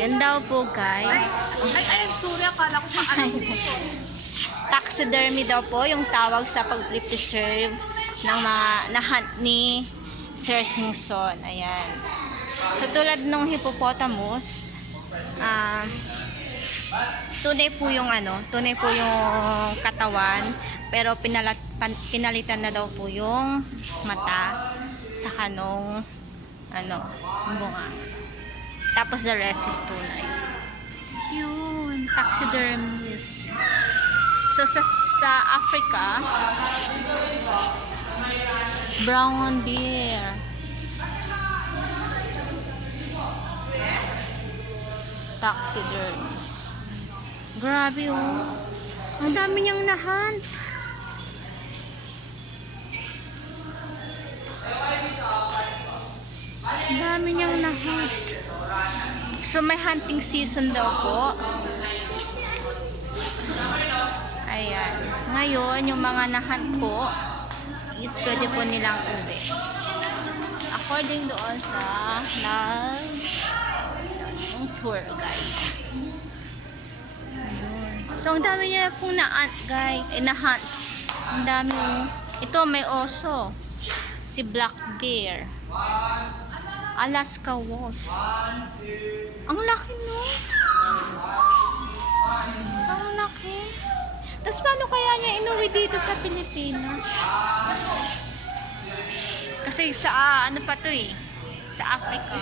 yun daw po guys. Ay, sorry. Akala ko pa ano. Taxidermy daw po yung tawag sa pag-preserve ng mga nahunt ni Sir Singson. Ayan. So tulad nung hippopotamus, tunay po yung katawan, pero pinalitan na daw po yung mata sa kanong bunga. Tapos the rest is tunay. Yun, taxidermies. So sa Africa, brown bear. Taxidermies. Grabe oh. Ang dami niyang nahunt. Ang dami niyang nahunt. So may hunting season daw po. Ayan. Ngayon, yung mga nahunt po is pwede po nilang uwi. According doon sa tour guide. So, ang dami niya pong na-hunt, guys. Na-hunt. Ang dami. Ito, may oso. Si black bear. Alaska wolf. Ang laki, no? Ang laki. Tapos, paano kaya niya inuwi dito sa Pilipinas? Kasi sa, ano pa to eh? Sa Africa.